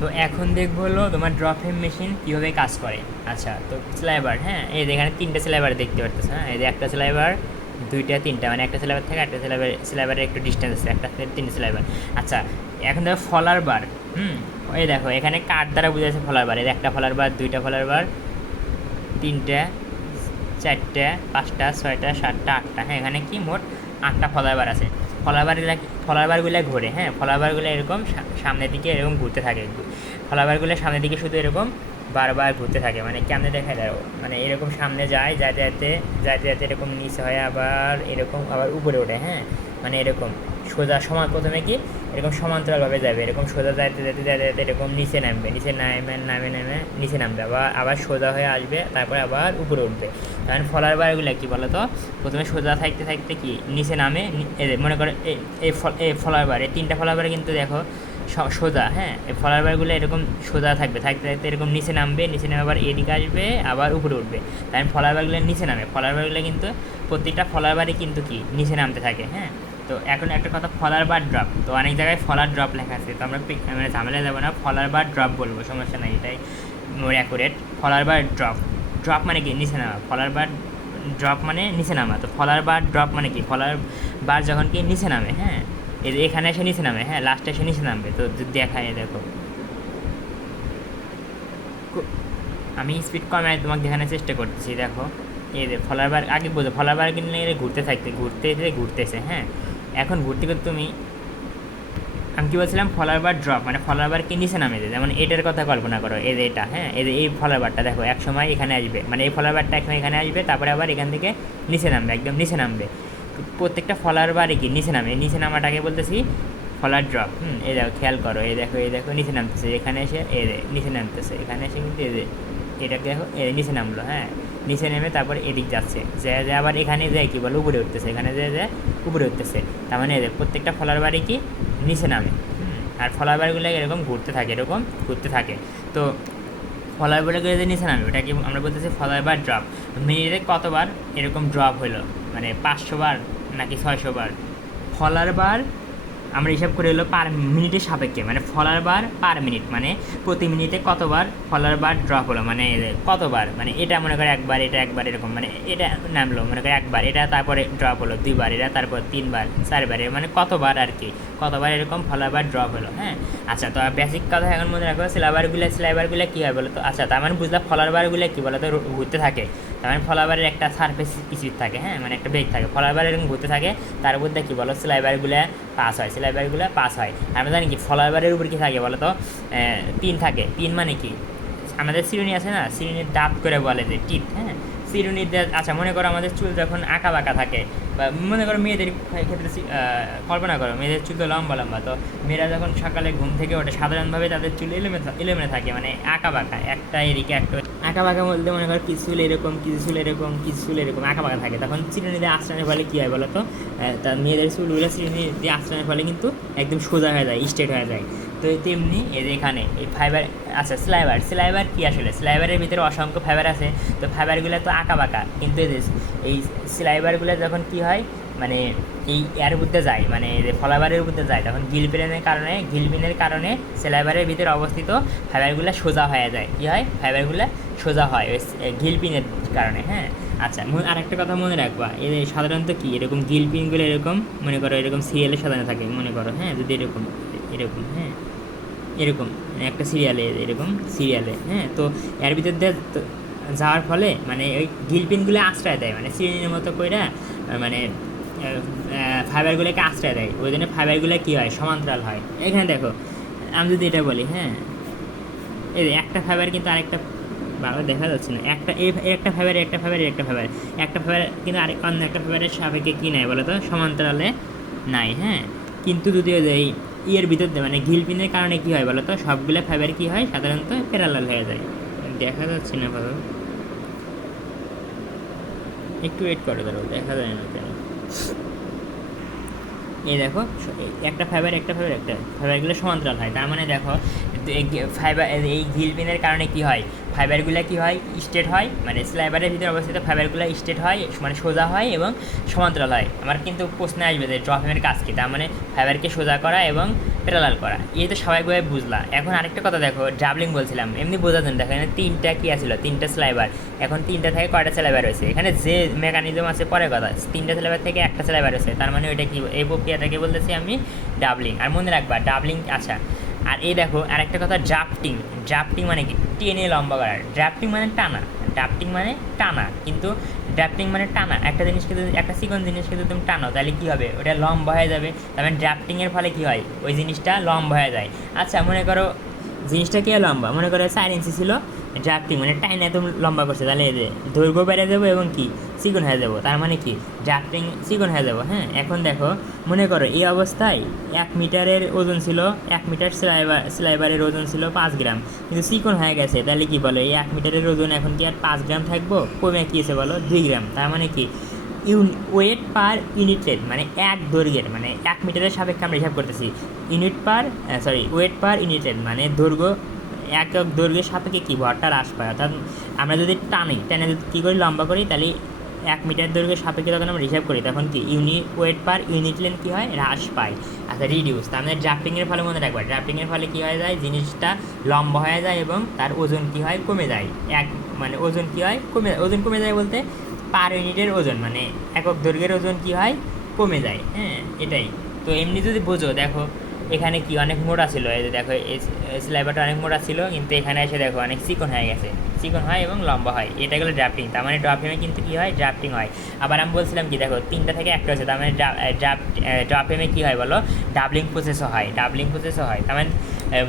তো এখন দেখবো হলো তোমার ড্রপ হেম মেশিন কীভাবে কাজ করে। আচ্ছা, তো স্লাইবার, হ্যাঁ, এই যে এখানে 3টে স্লাইবার দেখতে পারতেছে, হ্যাঁ, এই যে একটা স্লাইবার, 2টা 3টা, মানে একটা স্লাইবার থেকে একটা স্লাইবারের একটু ডিস্টেন্স আছে, একটা থেকে 3টে স্লাইবার। আচ্ছা, এখন দেখো ফলার বার। হুম, এই দেখো এখানে কাঠ দ্বারা বোঝা ফলার বার, এই একটা ফলার বার, 2টা ফলার বার, 3টে, 4টে, 5টা, 6টা, 7টা, 8টা, হ্যাঁ, এখানে কি মোট 8টা ফলারবার আছে। ফলারবারগুলো ঘোরে, হ্যাঁ, ফলারবারগুলো এরকম সামনের দিকে এরকম ঘুরতে থাকে। ফলারবারগুলো সামনের দিকে শুধু এরকম বারবার ঘুরতে থাকে, মানে কেমনে দেখা যায়, মানে এরকম সামনে যায়, যাতে যাতে যাতে যাতে এরকম নিচে হয়, আবার এরকম আবার উপরে ওঠে, হ্যাঁ, মানে এরকম সোজা সমান, প্রথমে কি এরকম সমান্তরালভাবে যাবে, এরকম সোজা যাইতে যাইতে যাইতে যাইতে এরকম নিচে নামবে, নিচে নামে নামে নামে নিচে নামবে, আবার সোজা হয়ে আসবে, তারপরে আবার উপরে উঠবে। কারণ ফলার বারগুলো কী বলো তো, প্রথমে সোজা থাকতে থাকতে কি নিচে নামে, মনে করো এই ফলার বার, এই 3টা ফলার বারে কিন্তু দেখো সোজা, হ্যাঁ, এই ফলার বারগুলো এরকম সোজা থাকবে, থাকতে থাকতে এরকম নিচে নামবে, নিচে নামে আবার এদিকে আসবে, আবার উপরে উঠবে। তাই ফলার বারগুলো নিচে নামে, ফলার বারগুলো কিন্তু প্রত্যেকটা ফলার বারই কিন্তু কি নিচে নামতে থাকে, হ্যাঁ। তো এখন একটা কথা, ফলার বার ড্রপ, তো অনেক জায়গায় ফলার ড্রপ লেখা আছে, তো আমরা মানে ঝামেলা যাবো না, ফলার বার ড্রপ বলবো, সমস্যা নাই, এটাই মোর অ্যাকুরেট। ফলার বার ড্রপ, ড্রপ মানে কি নিচে নামা, ফলার বার ড্রপ মানে নিচে নামা। তো ফলার বার ড্রপ মানে কি, ফলার বার যখন কি নিচে নামে, হ্যাঁ, এখানে এসে নিচে নামে, হ্যাঁ, লাস্টে এসে নিচে নামবে। তো দেখায় দেখো, আমি স্পিড কমায় তোমাকে দেখানোর চেষ্টা করতেছি, দেখো এই যে ফলার বার, আগে বোঝো ফলার বার কিন্তু ঘুরতে থাকতে ঘুরতেছে, হ্যাঁ। এখন ঘুরতে করতে তুমি, আমি কী বলছিলাম, ফলার বার ড্রপ মানে ফলার বার কি নিচে নামে যায়, যেমন এটার কথা কল্পনা করো, এই যে এটা, হ্যাঁ, এই যে এই ফলার বারটা দেখো এক সময় এখানে আসবে, মানে এই ফলার বারটা এক সময় এখানে আসবে, তারপরে আবার এখান থেকে নিচে নামবে, একদম নিচে নামবে। প্রত্যেকটা ফলার বারই কি নিচে নামে, নিচে নামাটাকে বলতেছি ফলার ড্রপ। এই দেখো খেয়াল করো, এই দেখো নিচে নামতেছে, এখানে এসে নিচে নামতেছে, এখানে এসে কিন্তু এটাকে দেখো নিচে নামলো, হ্যাঁ, নিচে নেমে তারপর এদিক যাচ্ছে, যে আবার এখানে যায় কী বলো উপরে উঠতেছে, এখানে যে উপরে উঠতেছে। তার মানে এদের প্রত্যেকটা ফলার বাড়ি কি নিচে নামে, আর ফলার বাড়িগুলো এরকম ঘুরতে থাকে, এরকম ঘুরতে থাকে। তো ফলার বাড়িগুলো যে নিচে নামে ওটাকে আমরা বলতেছি ফলার বার ড্রপ। মিনিটে কতবার এরকম ড্রপ হলো, মানে 500 বার নাকি 600 বার। ফলার বার আমরা হিসাব করে হলো পার মিনিটের সাপেক্ষে, মানে ফলার বার পার মিনিট, মানে প্রতি মিনিটে কতবার ফলার বার ড্রপ হলো, মানে কতবার, মানে এটা মনে করে একবার, এটা একবার, এরকম মানে এটা নামলো মনে করে একবার, এটা তারপরে ড্রপ হলো 2বার, এটা তারপর 3বার, 4বার, মানে কতবার আর কি, কতবার এরকম ফলার বার ড্রপ হলো, হ্যাঁ। আচ্ছা, তো বেসিক কথা এখন মনে রাখবো, স্লাইবারগুলো কী হয় বলো তো। আচ্ছা, তার মানে বুঝলাম ফলার বারগুলো কী বলো তো, ঘুরতে থাকে। তার মানে ফলার বারের একটা সারফেস স্পিড থাকে, হ্যাঁ, মানে একটা বেগ থাকে, ফলার বার এরকম ঘুরতে থাকে, তার মধ্যে কী বলো স্লাইবারগুলো পাস হয়, স্লাইবারগুলো পাস হয়। আমরা জানি কি ফলার বারের উপর কী থাকে বলো তো, পিন থাকে। পিন মানে কি, আমাদের চিরুনি আছে না, চিরুনির দাঁত করে বলে যে টিপ, হ্যাঁ, চিরুনির দাঁত। আচ্ছা, মনে করো আমাদের চুল যখন আঁকা বাঁকা থাকে, বা মনে করো মেয়েদের ক্ষেত্রে কল্পনা করো মেয়েদের চুল তো লম্বা লম্বা, তো মেয়েরা যখন সকালে ঘুম থেকে ওঠে সাধারণভাবে তাদের চুল এলোমেলো থাকে, মানে আঁকা বাঁকা, একটা এদিকে একটা আঁকা বাঁকা বলতে মনে করো কিছু চুল এরকম, কিছু চুল এরকম, কিছু চুল এরকম আঁকা বাঁকা থাকে। তখন চিরুনি দিয়ে আশ্রমের ফলে কী হয় বলো তো, তা মেয়েদের চুলগুলো চিরুনি দিয়ে আশ্রমের ফলে কিন্তু একদম সোজা হয়ে যায়, স্ট্রেট হয়ে যায়। তো তেমনি এখানে এই ফাইবার, আচ্ছা স্লাইবার কী আসলে, স্লাইবারের ভিতরে অসংখ্য ফাইবার আছে। তো ফাইবারগুলো তো আঁকা বাঁকা, কিন্তু এই স্লাইবারগুলো যখন কী হয়, মানে এই এর মধ্যে যায়, মানে ফলাবারের মধ্যে যায়, তখন গিলপিনের কারণে স্লাইবারের ভিতরে অবস্থিত ফাইবারগুলো সোজা হয়ে যায়। কী হয়, ফাইবারগুলো সোজা হয় ওই গিলপিনের কারণে, হ্যাঁ। আচ্ছা, আর একটা কথা মনে রাখবা, সাধারণত কি এরকম গিলপিনগুলো এরকম মনে করো এরকম সিরিয়ালে সাজানো থাকে, মনে করো, হ্যাঁ, যদি এরকম, হ্যাঁ, এরকম একটা এরকম সিরিয়ালে, হ্যাঁ। তো এর ভিতর দিয়ে যাওয়ার ফলে মানে ওই গিলপিনগুলো আশ্রয় দেয়, মানে সিরিয়ালের মতো করে, মানে ফাইবারগুলোকে আশ্রয় দেয়, ওই জন্য ফাইবারগুলো কী হয় সমান্তরাল হয়। এখানে দেখো, আমি যদি এটা বলি, হ্যাঁ, এই একটা ফাইবার কিন্তু আরেকটা বাবা দেখা যাচ্ছে না, একটা ফাইবার একটা ফাইবার কিন্তু অন্য একটা ফাইবারের সাপেক্ষে কী নেয় বলো তো, সমান্তরালে নাই, হ্যাঁ। কিন্তু যদি এই ইয়ের ভিতর দিয়ে মানে গিলপিনের কারণে কী হয় বলো তো, সবগুলো ফাইবার কী হয় সাধারণত প্যারালাল হয়ে যায়। দেখা যাচ্ছে না ভালো, একটু ওয়েট করে ধরো, দেখা যায় না কেন। এই দেখো, একটা ফাইবারগুলো সমান্তরাল হয়, তার মানে দেখো ফাইবার এই ঘিল পিনের কারণে কি হয়, ফাইবারগুলো কি হয়, স্ট্রেট হয়, মানে স্লাইবারের ভিতরে অবস্থিত ফাইবারগুলো স্ট্রেট হয়, মানে সোজা হয় এবং সমান্তরাল হয়। আমার কিন্তু প্রশ্নে আসবে যে ড্রপ হেমের কাজ কী, তার মানে ফাইবারকে সোজা করা এবং প্যারালাল করা। এই তো স্বাভাবিকভাবে বুঝলা। এখন আরেকটা কথা দেখো, ডাবলিং বলছিলাম, এমনি বোঝার জন্য দেখো এখানে তিনটা কী আছিল, তিনটা স্লাইবার, এখন তিনটা থেকে কয়টা স্লাইবার হয়েছে, এখানে যে মেকানিজম আছে পরে কথা, তিনটা স্লাইবার থেকে একটা স্লাইবার হয়েছে, তার মানে ওইটা কি, এই প্রক্রিয়াটাকে বলতেছি আমি ডাবলিং। আর মনে রাখবা ডাবলিং, আচ্ছা। আর এই দেখো আরেকটা কথা, ড্রাফটিং। ড্রাফটিং মানে কি, টেনে লম্বা করা। ড্রাফটিং মানে টানা, ড্রাফটিং মানে টানা, কিন্তু ড্রাফটিং মানে টানা। একটা জিনিসকে যদি, একটা চিকন জিনিসকে যদি তুমি টানো তাহলে কী হবে, ওটা লম্বা হয়ে যাবে। তার মানে ড্রাফটিংয়ের ফলে কী হয়, ওই জিনিসটা লম্বা হয়ে যায়। আচ্ছা মনে করো জিনিসটা কি লম্বা, মনে করো 4 ইঞ্চি ছিল, ড্রাফটিং মানে টাইনে তুমি লম্বা করছে, তাহলে এই যে দৈর্ঘ্য বেড়ে যাবো এবং কি চিকন হয়ে যাবো, তার মানে কি ড্রাফটিং চিকন হয়ে যাবো। হ্যাঁ, এখন দেখো মনে করো এই অবস্থায় 1 মিটারের ওজন ছিল, 1 মিটার স্লাইবারের ওজন ছিল 5 গ্রাম, কিন্তু চিকন হয়ে গেছে, তাহলে কি বলো এই 1 মিটারের ওজন এখন কি আর 5 গ্রাম থাকবো, কমে কি এসে বলো 2 গ্রাম। তার মানে কি ওয়েট পার ইউনিট লেন্থ, মানে এক দৈর্ঘ্যের, মানে 1 মিটারের সাপেক্ষে আমরা হিসাব করতেছি, ওয়েট পার ইউনিট লেন্থ মানে দৈর্ঘ্য, একক দৈর্ঘ্যের সাপেক্ষে কী ভরটা হ্রাস পায়। অর্থাৎ আমরা যদি টেনে যদি কী করি, লম্বা করি, তাহলে 1 মিটার দৈর্ঘ্যের সাপেক্ষে যখন আমরা হিসাব করি তখন কি ওয়েট পার ইউনিট লেন্থ কী হয়, হ্রাস পায়। আচ্ছা রিডিউস, তার মানে ড্রাফটিংয়ের ফলে মনে রাখবা, ড্রাফটিংয়ের ফলে কী হয়ে যায়, জিনিসটা লম্বা হয়ে যায় এবং তার ওজন কী হয়, কমে যায়। মানে ওজন কী হয়, ওজন কমে যায় বলতে পার ইউনিটের ওজন, মানে একক দৈর্ঘ্যের ওজন কী হয়, কমে যায়। হ্যাঁ, এটাই তো। এমনি যদি বোঝো, দেখো এখানে কি অনেক মোটা ছিল, এই যে দেখো এই স্লাইবারটা অনেক মোটা ছিল, কিন্তু এখানে এসে দেখো অনেক চিকন হয়ে গেছে, চিকন হয় এবং লম্বা হয়, এটা গেলো ড্রাফটিং। তার মানে ড্রাফটিংয়ে কিন্তু কী হয়, ড্রাফটিং হয়। আবার আমি বলছিলাম কি, দেখো 3টা থেকে একটা হচ্ছে, তার মানে ড্রাফটিংয়ে কী হয় বলো, ডাবলিং প্রসেসও হয়, ডাবলিং প্রসেসও হয়। তার মানে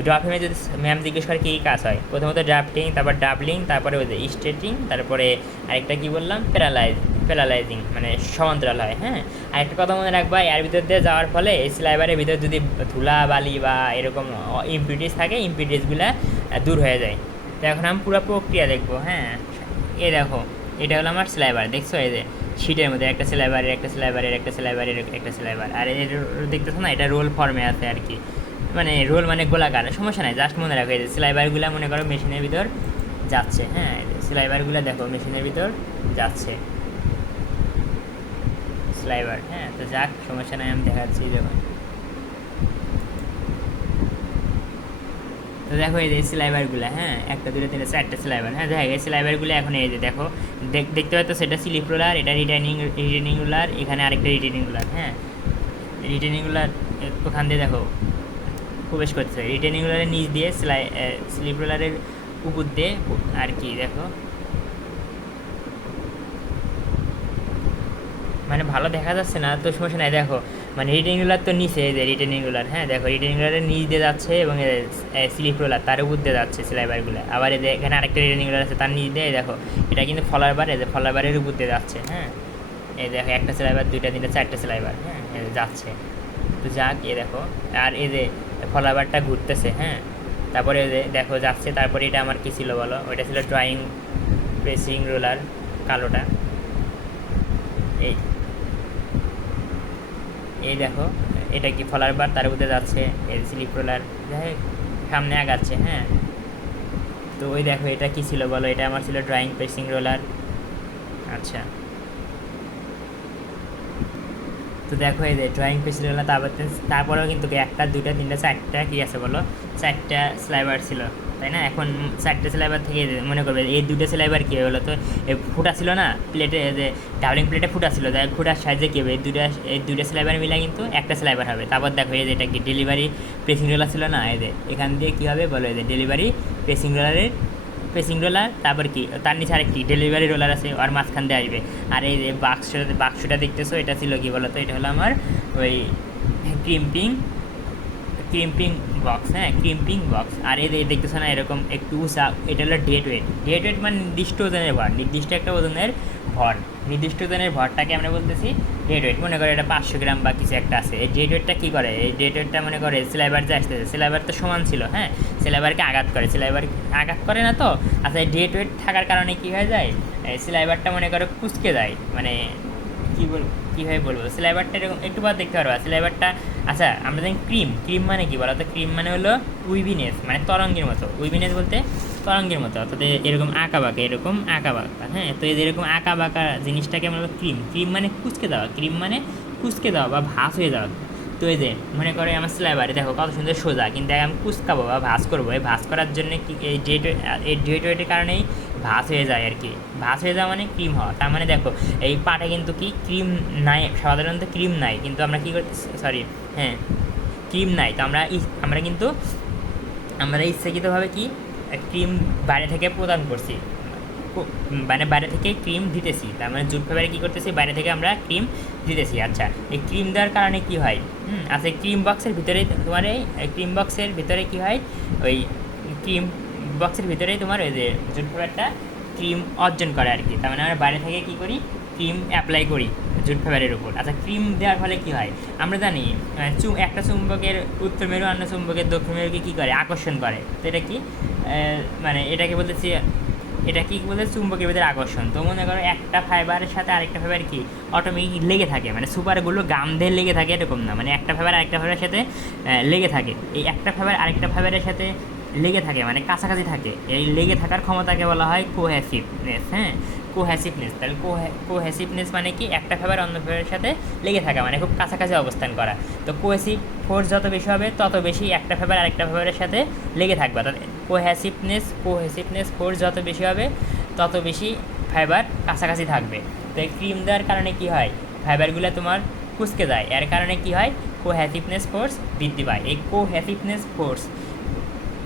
ড্রাফটিংয়ে যদি ম্যাম জিজ্ঞেস করে কী কাজ হয়, প্রথমত ড্রাফটিং, তারপর ডাবলিং, তারপরে ওই যে স্ট্রেচিং, তারপরে আরেকটা কী বললাম, প্যারালাইজিং, মানে সমান্তরাল হয়। হ্যাঁ, আর একটা কথা মনে রাখবা, এর ভিতর দিয়ে যাওয়ার ফলে এই স্লাইবারের ভিতর যদি ধুলা বালি বা এরকম ইম্পিউরিটিস থাকে, ইম্পিউরিটিসগুলো দূর হয়ে যায়। তো এখন আমি পুরো প্রক্রিয়া দেখবো। হ্যাঁ, এই দেখো এটা হলো আমার স্লাইবার, দেখছো এই যে শিটের মধ্যে একটা স্লাইবারের, একটা স্লাইবারের, একটা স্লাইবারের, একটা স্লাইবার, আর এই দেখতেছো না, এটা রোল ফর্মে আছে আর কি, মানে রোল মানে গোলাকার, সমস্যা নাই, জাস্ট মনে রাখো এই যে স্লাইবারগুলো মনে করো মেশিনের ভিতর যাচ্ছে। হ্যাঁ, স্লাইবারগুলো দেখো মেশিনের ভিতর যাচ্ছে, স্লাইবার। হ্যাঁ, তো যাক, সমস্যা নাই, আমি দেখাচ্ছি। দেখো তো দেখো এই যে স্লাইবারগুলো, হ্যাঁ 1 2 3 4টা স্লাইবার। হ্যাঁ, দেখা গেছে স্লাইবারগুলো এখন এই যে দেখো দেখতে পাচ্ছ, সেটা স্লিপ রোলার, এটা রিটেনিং রোলার, এখানে আরেকটা রিটেনিং রোলার। হ্যাঁ, রিটেনিং রোলার ওখান দিয়ে দেখো প্রবেশ করছে, রিটেনিং রোলারের নিচ দিয়ে স্লিপ রোলারের উপর দিয়ে আর কি, দেখো মানে ভালো দেখা যাচ্ছে না তো সমস্যা নাই। দেখো মানে রিটেনিং রোলার তো নিচে, এই যে রিটেনিং রোলার। হ্যাঁ, দেখো রিটেনিং রোলারের নিচ দিয়ে যাচ্ছে এবং স্লিপ রোলার তার উপর দিয়ে যাচ্ছে স্লাইবারগুলো। আবার এই যে এখানে আরেকটা রিটেনিং রোলার আছে, তার নিচ দিয়ে দেখো এটা কিন্তু ফলার বার, এই যে ফলার বারের উপর দিয়ে যাচ্ছে। হ্যাঁ, এই দেখো একটা স্লাইবার, 2টা 3টা 4টা স্লাইবার। হ্যাঁ, যাচ্ছে, তো যাক, এ দেখো আর এই যে ফলার বারটা ঘুরতেছে। হ্যাঁ, তারপরে দেখো যাচ্ছে। তারপরে এটা আমার কী ছিল বলো, ওইটা ছিল ড্রয়িং প্রেসিং রোলার, কালোটা। এই এই দেখো এটা কি ফলার বার, তার মধ্যে যাচ্ছে এই স্লিপ রোলার, যাই সামনে আগাচ্ছে। হ্যাঁ, তো ওই দেখো এটা কি ছিল বলো, এটা আমার ছিল ড্রয়িং প্রেসিং রোলার। আচ্ছা, তো দেখো এই যে ড্রয়িং প্রেসিং রোলার, তারপরেও কিন্তু 1টা 2টা 3টা 4টা কী আছে বলো, 4টা স্লাইবার ছিল, তাই না? এখন 4টে স্লাইবার থেকে মনে করবে এই 2টা স্লাইবার কী হলো, তো ফুটা ছিল না প্লেটে, যে ডাবলিং প্লেটে ফুটা ছিল, তাই ফুটার সাহায্যে কী হবে, এই দুইটা স্লাইবার মিলে কিন্তু একটা স্লাইবার হবে। তারপর দেখো এই যে এটা কি ডেলিভারি প্রেসিং রোলার ছিল না, এই যে এখান দিয়ে কী হবে বলো, এই যে ডেলিভারি প্রেসিং রোলার, তারপর কি তার নিচে আরেকটি ডেলিভারি রোলার আছে, আর মাঝখান দিয়ে আসবে। আর এই যে বাক্সটা দেখতেছো, এটা ছিল কি বলো তো, এটা হলো আমার ওই ক্রিম্পিং বক্স। হ্যাঁ, ক্রিম্পিং বক্স। আর এই দেখতেছো না এরকম একটু উঁচা, এটা হলো ডেড ওয়েট মানে নির্দিষ্ট ওজনের ভর, নির্দিষ্ট একটা ওজনের ভর, নির্দিষ্ট ওজনের ভরটাকে আমরা বলতেছি ডেড ওয়েট। মনে করে এটা 500 গ্রাম বা কিছু একটা আছে। এই ডেড ওয়েটটা কী করে, এই ডেড ওয়েটটা মনে করে স্লাইবার যে আসতেছে, স্লাইবার তো সমান ছিল। হ্যাঁ, স্লাইবারকে আঘাত করে না তো। আচ্ছা, এই ডেড ওয়েট থাকার কারণে কী হয়ে যায়, স্লাইবারটা মনে করো কুচকে যায়, মানে কী বল কীভাবে বলবো, স্লাইবারটা এরকম একটু পর দেখতে পারবা স্লাইবারটা। আচ্ছা আমরা জানি ক্রিম, ক্রিম মানে কি বলো তো? ক্রিম মানে হলো উইভিনেস, মানে তরঙ্গের মতো। উইভিনেস বলতে তরঙ্গের মতো, অর্থাৎ এরকম আঁকা বাঁকা, এরকম আঁকা বাঁকা। হ্যাঁ, তো এরকম আঁকা বাঁকা জিনিসটাকে আমরা ক্রিম, ক্রিম মানে কুচকে দেওয়া, ক্রিম মানে কুচকে দেওয়া বা ভাঁজ হয়ে যাওয়া। তো এই যে মনে করে আমার স্লাইবারে দেখো কত সুন্দর সোজা, কিন্তু আমি কুচকাবো বা ভাঁজ করবো, এই ভাঁজ করার জন্য কি এই ডেট ওয়েটের কারণেই ভাঁজ হয়ে যায় আর কি। ভাঁজ হয়ে যাওয়া মানে ক্রিম হওয়া। তার মানে দেখো এই পাটে কিন্তু কি ক্রিম নাই, সাধারণত ক্রিম নাই, কিন্তু আমরা কী করতেছি, সরি হ্যাঁ ক্রিম নাই, তো আমরা কিন্তু আমরা ইচ্ছাকৃতভাবে কি ক্রিম বাইরে থেকে প্রদান করছি, মানে বাইরে থেকে ক্রিম দিতেছি। তার মানে জুট পেপারে কী করতেছি, বাইরে থেকে আমরা ক্রিম দিতেছি। আচ্ছা এই ক্রিম দেওয়ার কারণে কী হয়, আচ্ছা ক্রিম বক্সের ভিতরে তোমার এই ক্রিম বক্সের ভিতরে কী হয়, ওই ক্রিম বক্সের ভিতরেই তোমার ওই যে জুট পেপারটা ক্রিম অর্জন করে আর কি। তার মানে আমরা বাইরে থেকে কী করি, ক্রিম অ্যাপ্লাই করি জুট পেপারের উপর। আচ্ছা ক্রিম দেওয়ার ফলে কী হয়, আমরা জানি একটা চুম্বকের উত্তর মেরু অন্য চুম্বকের দক্ষিণ মেরুকে কী করে, আকর্ষণ করে। তো এটা কি মানে এটাকে বলতেছি, এটা কী বলে, চুম্বকের ভিতরে আকর্ষণ। তো মনে করো একটা ফাইবারের সাথে আরেকটা ফাইবার কি অটোমেটিক লেগে থাকে, মানে সুপারগুলো গাম দিয়ে লেগে থাকে এরকম না, মানে একটা ফাইবার আরেকটা ফাইবারের সাথে লেগে থাকে। এই একটা ফাইবার আরেকটা ফাইবারের সাথে লেগে থাকে মানে কাছাকাছি থাকে, এই লেগে থাকার ক্ষমতাকে বলা হয় কোহ্যাসিভনেস। হ্যাঁ, কোহ্যাসিভনেস। তাহলে কোহ্যাসিভনেস মানে কি একটা ফাইবার অন্য ফাইবারের সাথে লেগে থাকা, মানে খুব কাছাকাছি অবস্থান করা। তো কোহেসিভ ফোর্স যত বেশি হবে তত বেশি একটা ফাইবার আরেকটা ফাইবারের সাথে লেগে থাকবে। অর্থাৎ কোহ্যাসিভনেস ফোর্স যত বেশি হবে তত বেশি ফাইবার কাছাকাছি থাকবে। তো এই ক্রিম দেওয়ার কারণে কি হয়, ফাইবারগুলো তোমার কুচকে যায়, এর কারণে কি হয়, কোহ্যাসিভনেস ফোর্স বৃদ্ধি পায়। এই কোহ্যাসিভনেস ফোর্স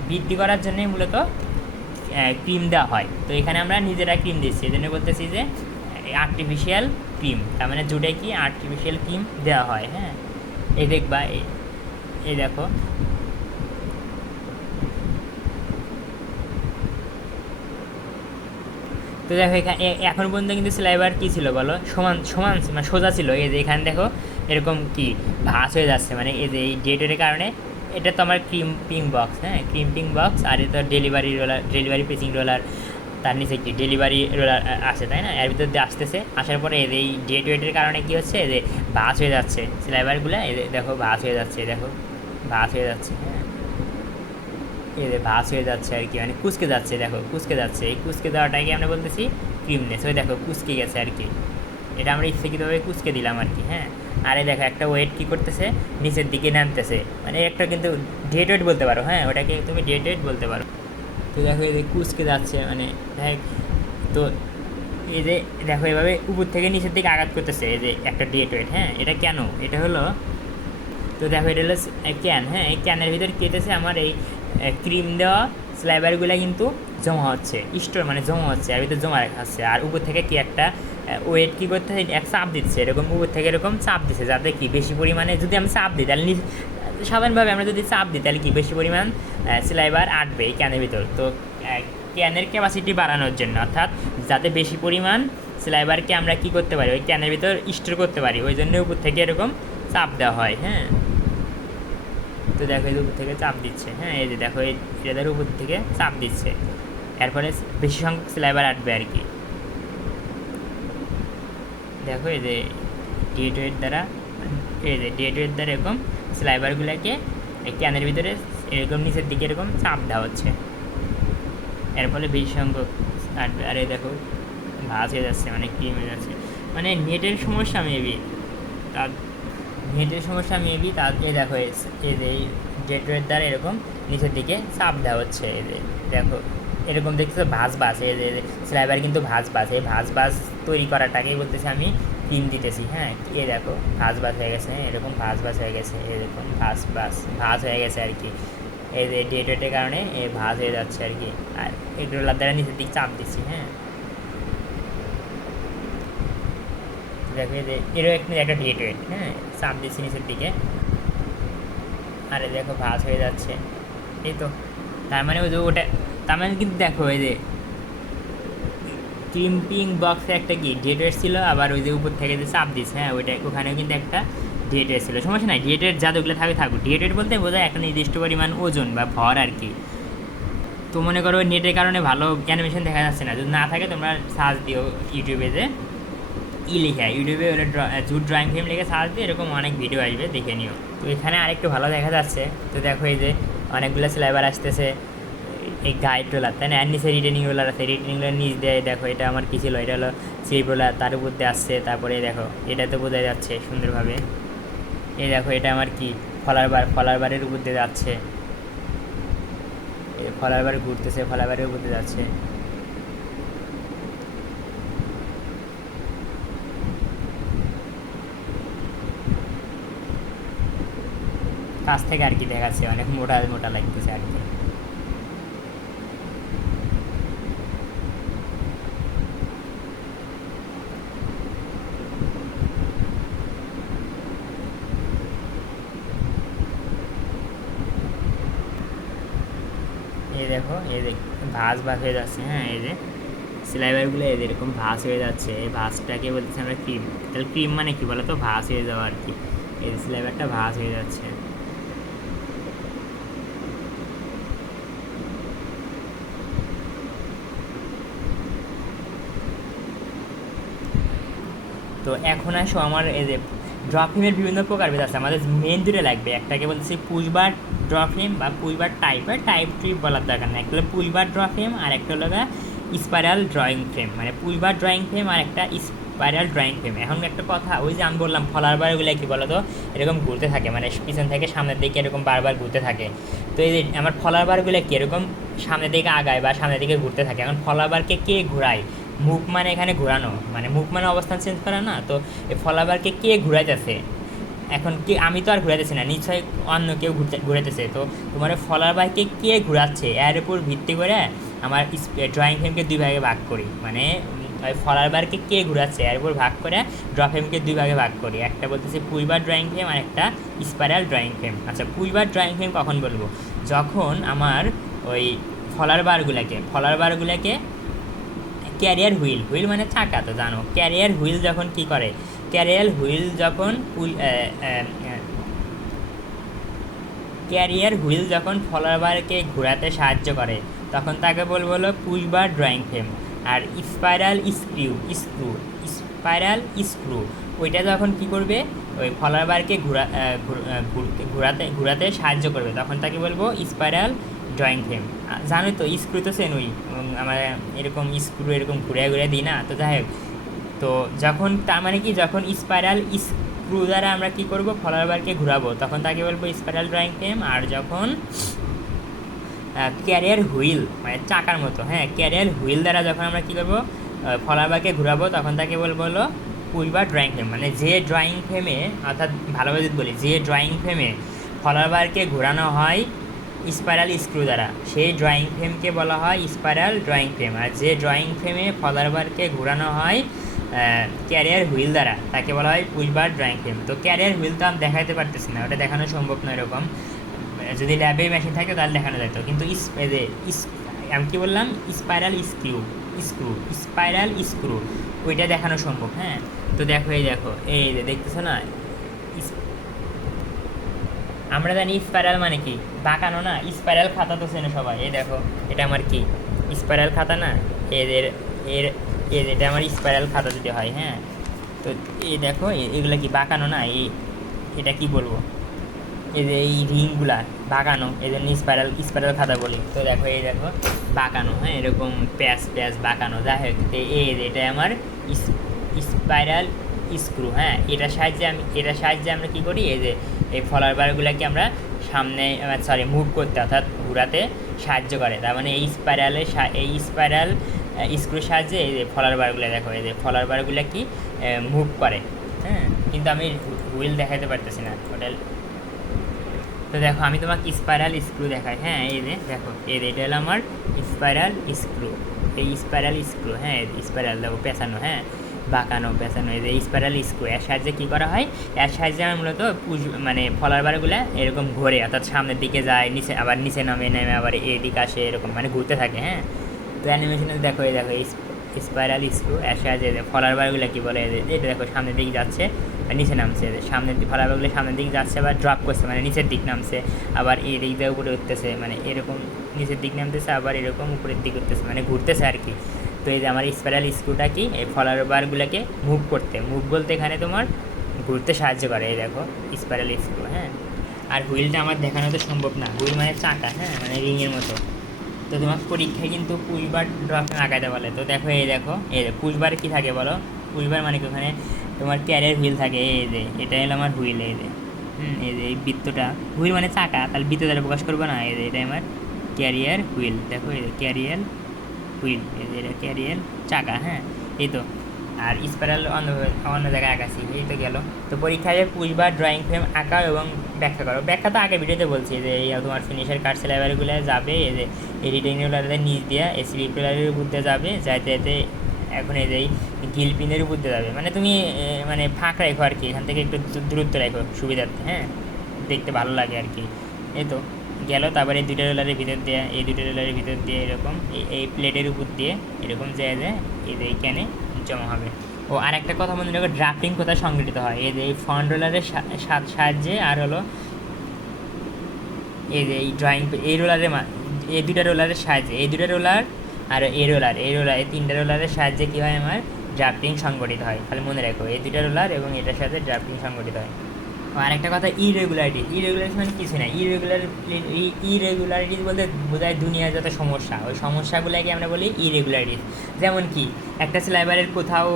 বৃদ্ধি করার জন্যই মূলত ক্রিম দেওয়া হয়। তো এখানে আমরা নিজেরা ক্রিম দিচ্ছি, এই জন্য বলতেছি যে আর্টিফিশিয়াল ক্রিম, তার মানে জুটে কি আর্টিফিশিয়াল ক্রিম দেওয়া হয়। হ্যাঁ, এই দেখবা এই দেখো তো দেখো এখানে এখন পর্যন্ত কিন্তু স্লাইবার কী ছিল বলো, সমান সমান মানে সোজা ছিল। এই যে এখানে দেখো এরকম কি ভাঁজ হয়ে যাচ্ছে, মানে এই যে এই ডেটের কারণে। এটা তো আমার ক্রিম্পিং বক্স, হ্যাঁ ক্রিম্পিং বক্স, আর এটা delivery roller, delivery pressing roller, তার নিচে কি ডেলিভারি রোলার আসে, তাই না? এর ভিতর দিয়ে আসতেছে, আসার পরে এই ডেট ওয়েটের কারণে কী হচ্ছে, যে ভাঁজ হয়ে যাচ্ছে স্লাইবারগুলো। এই দেখো ভাঁজ হয়ে যাচ্ছে, দেখো ভাঁজ হয়ে যাচ্ছে। হ্যাঁ, এই যে ভাঁজ হয়ে যাচ্ছে আর কি, মানে কুচকে যাচ্ছে, দেখো কুচকে যাচ্ছে। এই কুচকে দেওয়াটাকে আমরা বলতেছি ক্রিমনেস। ওই দেখো কুচকে গেছে আর কি, এটা আমরা ইচ্ছাকৃতভাবে কুচকে দিলাম আর কি। হ্যাঁ, আর এই দেখো একটা ওয়েট কী করতেছে, নিচের দিকে নামতেছে, মানে একটা কিন্তু ডেট ওয়েট বলতে পারো। হ্যাঁ, ওটাকে তুমি ডেট ওয়েট বলতে পারো। তো দেখো এই যে কুচকে যাচ্ছে, মানে দেখ তো এই যে দেখো এভাবে উপর থেকে নিচের দিকে আঘাত করতেছে, এই যে একটা ডেট ওয়েট। হ্যাঁ, এটা কেন, এটা হলো, তো দেখো এটা হলো ক্যান। হ্যাঁ, এই ক্যানের ভিতর কেটেছে আমার এই ক্রিম দেওয়া স্লাইবারগুলো কিন্তু জমা হচ্ছে, স্টোর মানে জমা হচ্ছে, আর ভিতরে জমা রাখছে। আর উপর থেকে কি একটা ওয়েট কী করতেছে, এক চাপ দিচ্ছে, এরকম উপর থেকে এরকম চাপ দিচ্ছে, যাতে কি বেশি পরিমাণে যদি আমি চাপ দিই তাহলে সাধারণভাবে আমরা যদি চাপ দিই তাহলে কি বেশি পরিমাণ স্লাইবার আটবে এই ক্যানের ভিতর। তো ক্যানের ক্যাপাসিটি বাড়ানোর জন্য, অর্থাৎ যাতে বেশি পরিমাণ স্লাইবারকে আমরা কী করতে পারি, ওই ক্যানের ভিতর স্টোর করতে পারি, ওই জন্য উপর থেকে এরকম চাপ দেওয়া হয়। হ্যাঁ, তো দেখো এই উপর থেকে চাপ দিচ্ছে। হ্যাঁ, এই যে দেখো এটাদের উপর থেকে চাপ দিচ্ছে, এর ফলে বেশি সংখ্যক স্লাইবার আটবে আর কি। দেখো এই যে ডেট ওয়েট দ্বারা, এই যে ডেট ওয়েট দ্বারা এরকম স্লাইবারগুলোকে এই ক্যানের ভিতরে এরকম নিচের দিকে এরকম চাপ দেওয়া হচ্ছে, এর ফলে বেশি সংখ্যক আটবে। আর এই দেখো ভাঁজ হয়ে যাচ্ছে, মানে ক্রিম হয়ে যাচ্ছে, মানে নেটের সমস্যা মেবি, তার নেটের সমস্যা মেবি তার। এই দেখো এই যে ডেট ওয়েট দ্বারা এরকম নিচের দিকে চাপ দেওয়া হচ্ছে, এই যে দেখো এরকম দেখতেছো ভাঁজ বাস, এই যে স্লাইবার কিন্তু ভাঁজ বাস, এই ভাঁজ বাস তৈরি করাটাকেই বলতেছি আমি ক্রিম দিতেছি। হ্যাঁ, এই দেখো ভাঁজ বাস হয়ে গেছে, এরকম ভাঁজ বাস হয়ে গেছে, এরকম ভাঁজ হয়ে গেছে আর কি। এই যে ডেট ওয়েটের কারণে এই ভাঁজ হয়ে যাচ্ছে আর কি, আর এই রোলার দ্বারা নিচের দিকে চাপ দিচ্ছি। হ্যাঁ, দেখো এই যে এরও একটা ডেট ওয়েট। হ্যাঁ, চাপ দিচ্ছি নিচের দিকে, আরে দেখো ভাঁজ হয়ে যাচ্ছে। এই তো তার মানে ওই যে ওটা, তার মানে কিন্তু দেখো এই যে ক্রিম্পিং বক্সে একটা কি ডেট ওয়েট ছিল, আবার ওই যে উপর থেকে যে চাপ দিচ্ছে, হ্যাঁ ওইটা ওখানেও কিন্তু একটা ডেট ওয়েট ছিল। সমস্যা নাই, ডেট ওয়েট যাদুগুলো থাকুক। ডেট ওয়েট বলতে বোঝায় একটা নির্দিষ্ট পরিমাণ ওজন বা ভর আর কি। তো মনে করো নেটের কারণে ভালো অ্যানিমেশন দেখা যাচ্ছে না, যদি না থাকে তোমরা সার্চ দিও ইউটিউবে যে লিখে ইউটিউবে হলে জুট ড্রয়িং ফ্রেম লিখে সার্চ দিয়ে এরকম অনেক ভিডিও আসবে, দেখে নিও। তো এখানে আরেকটু ভালো দেখা যাচ্ছে। তো দেখো এই যে অনেকগুলো স্লাইবার আসতেছে এই গাইড রোলার, তাই না? আর নিচে রিটেনিং রোলার আছে, রিটেনিং রোলার নিচ দিয়ে দেখো এটা আমার কী ছিল, এটা হলো স্লিপ রোলার, তার উপর দিয়ে আসছে। তারপরে দেখো এটা তো বোঝা যাচ্ছে সুন্দরভাবে। এই দেখো এটা আমার কি ফলার বারের উপর দিয়ে যাচ্ছে, এই ফলার বার ঘুরতেছে, ফলার বারের উপর দিয়ে যাচ্ছে। কাছ থেকে আর কি দেখাচ্ছে, অনেক মোটা মোটা লাগতেছে আর কি। এই দেখো এই যে ভাঁজ হয়ে যাচ্ছে, হ্যাঁ এই যে স্লাইবারগুলো এই যে এরকম ভাঁজ হয়ে যাচ্ছে। এই ভাঁজটাকে বলতেছি আমরা ক্রিম। তাহলে ক্রিম মানে কি বলো তো? ভাঁজ হয়ে যাওয়া আর কি। এই যে স্লাইবারটা ভাঁজ হয়ে যাচ্ছে। তো এখন আসো আমার এই যে ড্রফিমের বিভিন্ন প্রকারভেদ আছে। আমাদের মেন দুটো লাগবে, একটাকে বলছি পুশবার ড্রফিম বা পুশবার টাইপ, আর টাইপ ট্রিপ বলার দরকার না। একটা হলো পুশবার ড্রফিম আর একটা হলো স্পাইরাল ড্রয়িং ফ্রেম, মানে পুশবার ড্রয়িং ফ্রেম আর একটা স্পাইরাল ড্রয়িং ফ্রেম। এখন একটা কথা, ওই যে আমি বললাম ফলার বারগুলো কী বলো তো, এরকম ঘুরতে থাকে, মানে পিছন থেকে সামনের দিকে এরকম বারবার ঘুরতে থাকে। তো এই যে আমার ফলার বারগুলো কি এরকম সামনের দিকে আগায় বা সামনের দিকে ঘুরতে থাকে। এখন ফলার বারকে কে ঘোরায়? মুখ মানে এখানে ঘোরানো, মানে মুখ মানে অবস্থান চেঞ্জ করা না। তো এই ফলাবারকে কে ঘুরাইতেছে? এখন কি আমি তো আর ঘুরাইতেছি না, নিশ্চয়ই অন্য কেউ ঘুরাইতেছে। তো তোমার ফলাবারকে কে ঘুরাচ্ছে এর উপর ভিত্তি করে আমার ড্রয়িং ফ্রেমকে দুই ভাগে ভাগ করি, মানে ওই ফলারবারকে কে ঘুরাচ্ছে এর উপর ভাগ করে ড্র ফ্রেমকে দুই ভাগে ভাগ করি। একটা বলতেছে পুইবার ড্রয়িং ফ্রেম আর একটা স্পাইরাল ড্রয়িং ফ্রেম। আচ্ছা, পুইবার ড্রয়িং ফ্রেম কখন বলবো? যখন আমার ওই ফলার বারগুলোকে ক্যারিয়ার হুইল মানে চাকা, তো জানো ক্যারিয়ার হুইল যখন কি করে, ক্যারিয়ার হুইল যখন ক্যারিয়ার হুইল যখন ফলোয়ারকে ঘোরাতে সাহায্য করে তখন তাকে বলবো হলো পুশবার ড্রয়িং ফ্রেম। আর স্পাইরাল স্ক্রু ওইটা যখন কি করবে, ওই ফলোয়ারকে ঘোরাতে সাহায্য করবে, তখন তাকে বলবো স্পাইরাল ড্রয়িং ফ্রেম। জানোই তো স্ক্রু তো চেনই, আমার এরকম স্ক্রু এরকম ঘুরে ঘুরে দিই না। তো যাই হোক, তো যখন তার মানে কি, যখন স্পাইরাল স্ক্রু দ্বারা আমরা কী করবো, ফলোয়ারকে ঘোরাবো, তখন তাকে বলবো স্পাইরাল ড্রয়িং ফ্রেম। আর যখন ক্যারিয়ার হুইল মানে চাকার মতো, হ্যাঁ ক্যারিয়ার হুইল দ্বারা যখন আমরা কী করবো, ফলোয়ারকে ঘোরাবো, তখন তাকে বলবো হলো পুশবার ড্রয়িং ফ্রেম। মানে যে ড্রয়িং ফ্রেমে, অর্থাৎ ভালোভাবে বলি, যে ড্রয়িং ফ্রেমে ফলোয়ারকে ঘোরানো হয় স্পাইরাল স্ক্রু দ্বারা, সেই ড্রয়িং ফ্রেমকে বলা হয় স্পাইরাল ড্রয়িং ফ্রেম। আর যে ড্রয়িং ফ্রেমে ফলোয়ারকে ঘোরানো হয় ক্যারিয়ার হুইল দ্বারা, তাকে বলা হয় পুশবার ড্রয়িং ফ্রেম। তো ক্যারিয়ার হুইল তো আমি দেখাতে পারতেছি না, ওটা দেখানো সম্ভব নয়। এরকম যদি ল্যাবে মেশিন থাকে তাহলে দেখানো যেত, কিন্তু আমি কী বললাম, স্পাইরাল স্ক্রু ওইটা দেখানো সম্ভব। হ্যাঁ, তো দেখো এই যে দেখতেছো না, আমরা জানি স্পাইরাল মানে কি, বাঁকানো না? স্পাইরাল খাতা তো চেনে সবাই। এই দেখো এটা আমার কি স্পাইরাল খাতা না? এর এর এটা আমার স্পাইরাল খাতা যদি হয়, হ্যাঁ। তো এই দেখো এগুলো কি বাঁকানো না? এটা কি বলবো, এই যে এই রিংগুলা বাঁকানো, এই জন্য স্পাইরাল খাতা বলি। তো দেখো এই দেখো বাঁকানো, হ্যাঁ এরকম প্যাচ বাঁকানো। যাই হোক, এটা আমার স্পাইরাল স্ক্রু। হ্যাঁ, এটার সাহায্যে আমরা কী করি, এই যে এই ফলার বারগুলোকে আমরা সামনে মুভ করতে, অর্থাৎ ঘোরাতে সাহায্য করে। তার মানে এই স্পাইরাল স্ক্রুর সাহায্যে এই যে ফলার বারগুলো, দেখো এই যে ফলার বারগুলো কি মুভ করে। হ্যাঁ, কিন্তু আমি হুইল দেখাতে পারতেছি না ওটা। তো দেখো আমি তোমাকে স্পাইরাল স্ক্রু দেখাই। হ্যাঁ, এই যে দেখো এটা হলো আমার স্পাইরাল স্ক্রু। এই স্পাইরাল স্ক্রু, হ্যাঁ স্পাইরাল দেখো পেঁচানো, হ্যাঁ বাঁকানো পেঁচানো, এই যে স্পাইরাল স্ক্রু। এর সাহায্যে কী করা হয়, এর সাহায্যে আমার মূলত মানে ফলার বারগুলো এরকম ঘোরে, অর্থাৎ সামনের দিকে যায়, আবার নিচে নেমে আবার এদিকে আসে, এরকম মানে ঘুরতে থাকে। হ্যাঁ, তো অ্যানিমেশনে দেখো এই স্পাইরাল স্ক্রু। এর সাহায্যে ফলার বারগুলো কী বলে, এটা দেখো সামনের দিকে যাচ্ছে আর নিচে নামছে, সামনের দিকে ফলার বারগুলো সামনের দিকে যাচ্ছে আবার ড্রপ করছে, মানে নিচের দিক নামছে, আবার এই দিক দিয়ে উপরে উঠতেছে, মানে এরকম নিচের দিক নামতেছে আবার এরকম উপরের দিক উঠতেছে, মানে ঘুরতেছে আর কি। তো এই যে আমার স্পাইরাল স্ক্রুটা কি এই ফলোয়ার বারগুলোকে মুভ করতে, মুভ বলতে এখানে তোমার ঘুরতে সাহায্য করে। এই দেখো স্পাইরাল স্ক্রু, হ্যাঁ। আর হুইলটা আমার দেখানো তো সম্ভব না, হুইল মানে চাকা, হ্যাঁ, মানে রিংয়ের মতো। তো তোমার পরীক্ষায় কিন্তু পুশবার ড্রপ আঁকাতে বলে। তো দেখো এই দেখো এই পুশবার কী থাকে বলো? পুশবার মানে কি ওখানে তোমার ক্যারিয়ার হুইল থাকে। এই যে এটা হলো আমার হুইল, এই যে এই যে এই বৃত্তটা, হুইল মানে চাকা, তাহলে বৃত্ত দ্বারা প্রকাশ করবো না। এই যে এটা আমার ক্যারিয়ার হুইল, দেখো এই যে ক্যারিয়ার হুইল, এই যে এটা ক্যারিয়ার চাকা, হ্যাঁ। এই তো আর স্পাইরাল অন্য অন্য জায়গায় আঁকাছি, এই তো গেল। তো পরীক্ষায় পুশবার ড্রয়িং ফ্রেম আঁকাও এবং ব্যাখ্যা করো। ব্যাখ্যা তো আগে ভিডিওতে বলছি যে এই তোমার ফিনিশার কাট সিলাইবারগুলো যাবে এই যে এডিটিং রোলারের নিচ দিয়ে এসিবি রোলারের উপর দিয়ে যাবে, যাইতে যাইতে এখন এই যে গিল পিনের উপর দিয়ে যাবে। মানে তুমি মানে ফাঁক রাখো আর কি, এখান থেকে একটু দূরত্ব রাখো সুবিধার্থে, হ্যাঁ, দেখতে ভালো লাগে আর কি। এই তো গেল। তারপরে এই দুটো রোলারের ভিতর দিয়ে, এই দুটো রোলারের ভিতর দিয়ে এরকম এই প্লেটের উপর দিয়ে এরকম যায় যায় এই যে এইখানে জমা হবে। ও আর একটা কথা মনে রাখো, ড্রাফটিং কোথায় সংগঠিত হয়? এই যে এই ফ্রন্ট রোলারের সাহায্যে, আর হলো এই যে এই ড্রয়িং এই রোলারের এই দুটা রোলারের সাহায্যে, এই দুটো রোলার আর এই রোলার এই তিনটা রোলারের সাহায্যে কী হয় আমার ড্রাফটিং সংগঠিত হয়। খালি মনে রাখো এই দুটা রোলার এবং এটার সাথে ড্রাফটিং সংগঠিত হয়। আরেকটা কথা, ইরেগুলারিটিস মানে কিছু না। ইরেগুলারিটিস বলতে বোঝায় দুনিয়ার যত সমস্যা, ওই সমস্যাগুলোকে আমরা বলি ইরেগুলারিটিস। যেমন কি একটা সিলাইবারের কোথাও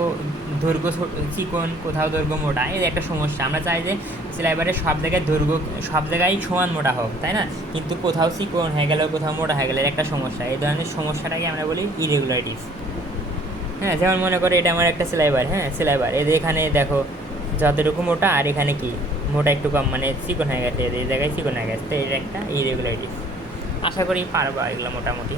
দৈর্ঘ্য চিকন, কোথাও দৈর্ঘ্য মোটা, এই একটা সমস্যা। আমরা চাই যে সিলাইবারের সব জায়গায় দৈর্ঘ্য সব জায়গায় সমান মোটা হোক, তাই না? কিন্তু কোথাও চিকন হয়ে গেল, কোথাও মোটা হয়ে গেলে একটা সমস্যা। এই ধরনের সমস্যাটাকে আমরা বলি ইরেগুলারিটিস, হ্যাঁ। যেমন মনে করো এটা আমার একটা সিলাইবার, হ্যাঁ, সিলাইবার এই এখানে দেখো যতটুকু মোটা, আর এখানে কি মোটা একটু কম, মানে চিকন হয়ে গেছে, এই জায়গায় চিকন হয়ে গেছে। তো এটা একটা ইরেগুলারিটিস। আশা করি পারবা এগুলো মোটামুটি।